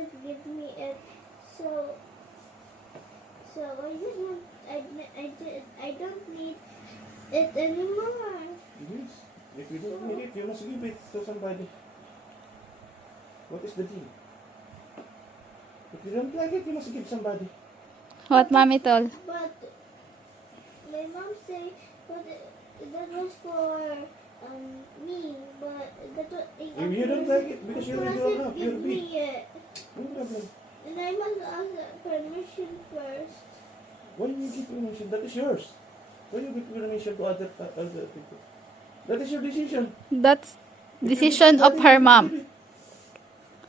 give me it. So I just want, I don't need it anymore. Yes. If you don't need it, you must give it to somebody. What is the deal? If you don't like it, you must give somebody. What mommy told? But my mom say, but that was for me. But that was, If you don't like it, because you're grown up, give you're me big. it. No problem. And I must ask permission first. Why you give permission? That is yours. Why you give permission to other people? That is your decision. That's If you decision don't of like her it, you mom. give it.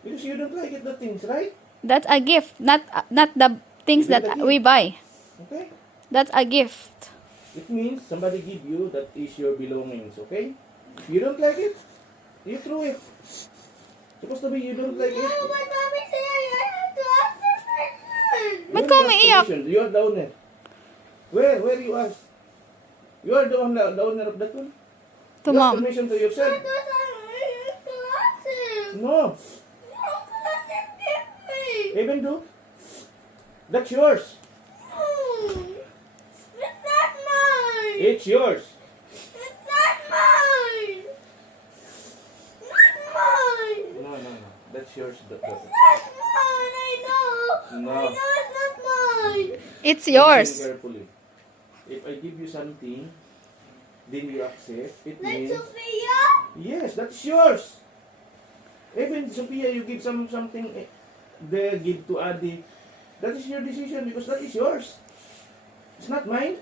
Because you don't like it, the things, right? That's a gift, not the things Even that the we gift. buy. Okay? That's a gift. It means somebody give you, that is your belongings, okay? If you don't like it, you throw it. Supposed to be you don't like No, it. but mommy said I have to ask permission. Ba't You ka don't ask umiiyak? permission. You are the owner. Where you ask? You are the owner of that one. To You ask mom. permission to yourself. But I have to ask him. No. No, let him give me. Even though that's yours. It's not mine. It's yours. It's not mine. Not mine. No. That's yours. It's not mine. I know. No. I know it's not mine. It's Listen yours. carefully. If I give you something, then you accept. It Like means Sophia? yes, that's yours. Even Sophia, you give something there, give to Adi. That is your decision because that is yours. It's not mine.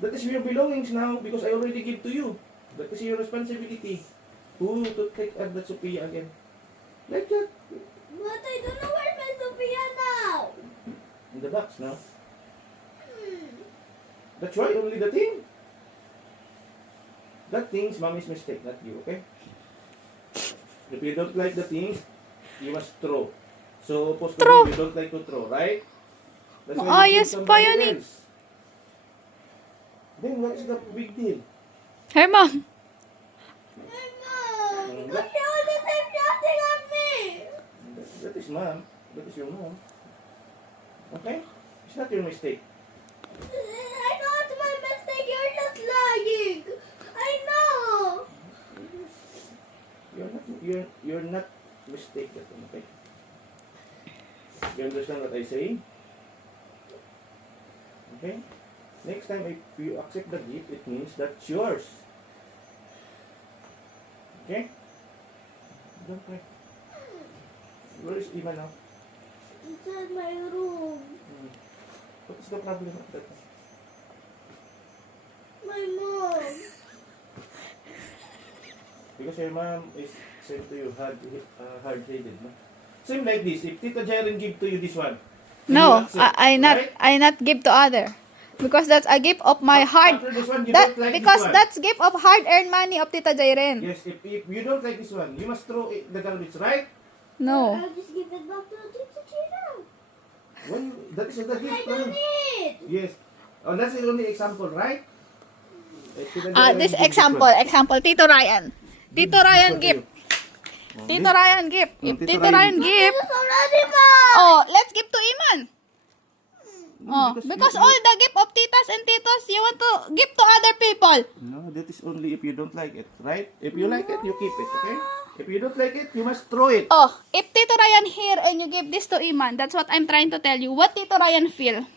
That is your belongings now because I already give to you. That is your responsibility. Who to take that Sophia again? Like that. But I don't know where's my Sophia now. In the box now. That's why only the thing. That thing's mommy's mistake, not you, okay? If you don't like the things, you must throw. So, supposed to Throw. be you don't like to throw, right? That's Oh, why you give yes, somebody pa yun eh. else. Then what is the big deal? Her mom. My mom, because she all the time shouting at me. That is mom. That is your mom. Okay? It's not your mistake. I know it's my mistake. You're just lying. I know. You're not mistake that one, okay? You understand what I say? Okay? Next time if you accept the gift, it means that's yours. Okay? Don't cry. Where is Ivan now? It's in my room. What is the problem of that? My mom. Because your mom is said to you hard-headed, no? Same like this. If Tita Jaren give to you this one, No, you accept, right? I not give to other. Because that's a gift of my hard. After this one, you That don't like because this one. that's gift of hard-earned money of Tita Jairen. Yes, if you don't like this one, you must throw it, the garbage, right? No. I'll just give it back to Tita Chino. When you, that is the I gift. don't need. Yes. Oh, that's the only example, right? Tita Ah, Jaren this give example, Tito Ryan. Tito Ryan one. gift. Oh, Tito this- Ryan gift. If Tito Tito Ryan. Ryan gift, It's already mine. oh, let's give to Iman. No, Oh, because all the gift of titas and titos, you want to give to other people. No, that is only if you don't like it, right? If you like it, you keep it, okay? If you don't like it, you must throw it. Oh, if Tito Ryan here and you give this to Iman, that's what I'm trying to tell you. What Tito Ryan feel?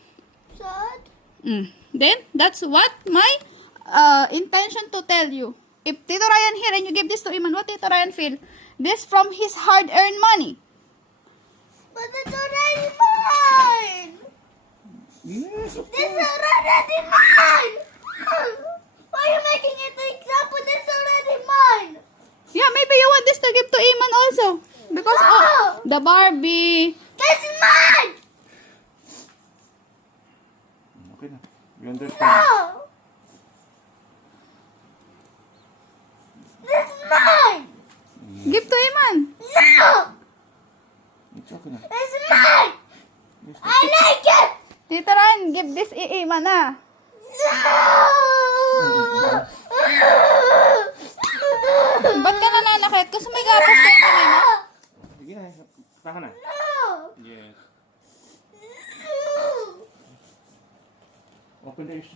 Sad. Then, that's what my intention to tell you. If Tito Ryan here and you give this to Iman, what Tito Ryan feel? This from his hard-earned money. But it's already mine. Yes, of This is course. already mine. Why are you making it an example? This is already mine. Yeah, maybe you want this to give to Iman also. Because oh, the Barbie. This is mine. Okay na. You understand? No. This is mine. Give to Iman. No. It's okay na. This is mine. Yes, I like it. Tito Ryan, give this Iman na. No. Ba't ka nananakit? Gusto may gapas ka yung kamay mo? sige na. Taka na. No. Yes. Open the ears.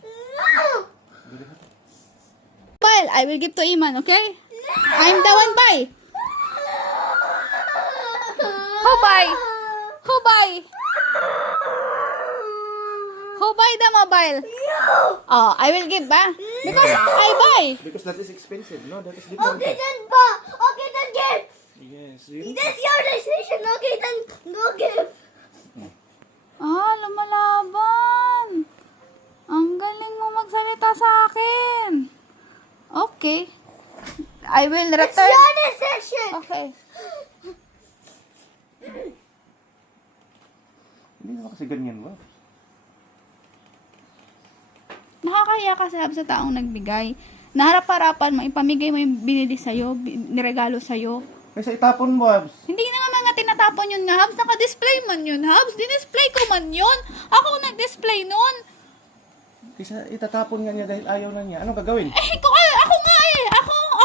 Mobile, I will give to Iman, okay? I'm the one buy. Who buy? Who buy? Who buy the mobile? Oh, I will give ba? Because I buy. Because that is expensive, no? That is Okay, different. then, pa. Okay, then give. Yes. That's your decision. Okay, then go give. Ah, lumalaban. Ang galing mo magsalita sa akin. Okay. I will It's return. your decision. Okay. Hindi naman kasi ganyan ba? Nakakaya kasi sa taong nagbigay. Naharap-harapan mo, ipamigay mo yung binili sa'yo, niregalo sa'yo. Kaysa itapon mo, Habs. Hindi na nga tinatapon yun nga, Habs. Naka-display man yun, Habs. Dinisplay ko man yun. Ako nag-display nun. Kaysa itatapon nga niya dahil ayaw na niya. Anong gagawin? Ako nga eh.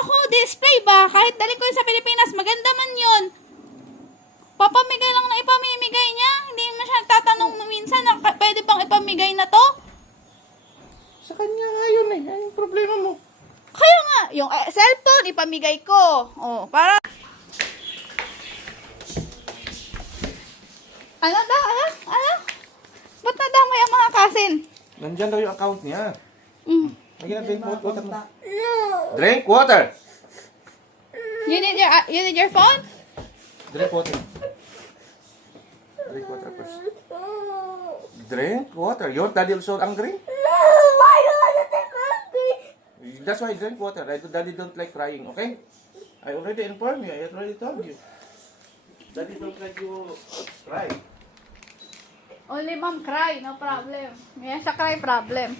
Ako display ba? Kahit dali ko yun sa Pilipinas, maganda man yun. Papamigay lang na ipamimigay niya. Hindi mo siya tatanong minsan na pwede bang ipamigay na to? Sa kanya nga yun eh. Ano yung problema mo? Kaya nga, yung cellphone, ipamigay ko. Oh, para... Ano? Ba't nadamay ang mga kasin? Nandyan daw yung account niya. Lagyan na drink water mo. No. Drink water! You need your phone? Drink water. Drink water first. Drink water. Your daddy also angry? No. Why you wanna take hungry? That's why I drink water. Daddy don't like crying, okay? I already informed you. I already told you. Daddy don't like you cry. Only mom cry, no problem. May siya cry problem.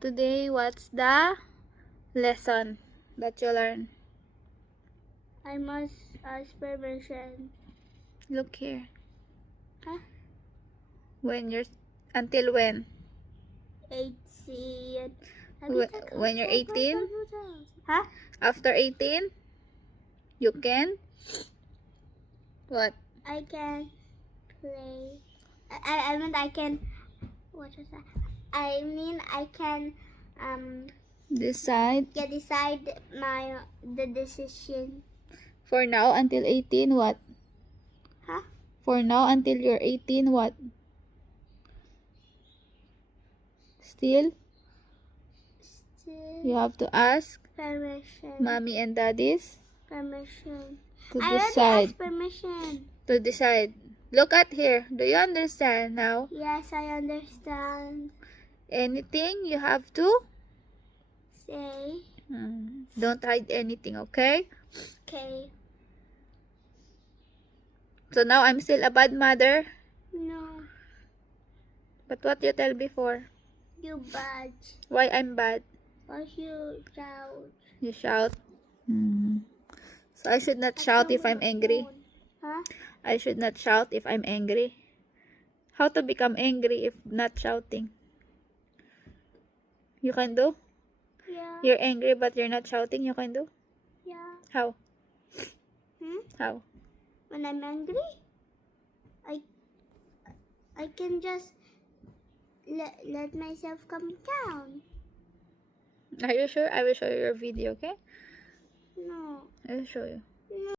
Today, what's the lesson that you learn? I must ask permission. Look here. Huh? Until when? 18. When you're 18? Huh? After 18? You can? What? I can play. I mean I can. What is that? I mean I can Decide. decide the decision. For now, until 18, what? Huh? For now, until you're 18, what? Still, Still you have to ask permission. mommy and daddies Permission. to I already decide. asked permission. To decide. Look at here. Do you understand now? Yes, I understand. Anything you have to? Say Don't hide anything, okay? okay. So now I'm still a bad mother. No, But what you tell before? you bad. Why I'm bad? Or you shout. You shout. So I should not shout if I'm angry. Huh? I should not shout if I'm angry. How to become angry if not shouting? You can do? Yeah. You're angry but you're not shouting, you can do? Yeah. How? How? When I'm angry, I can just let myself calm down. Are you sure? I will show you your video, okay? No. I will show you.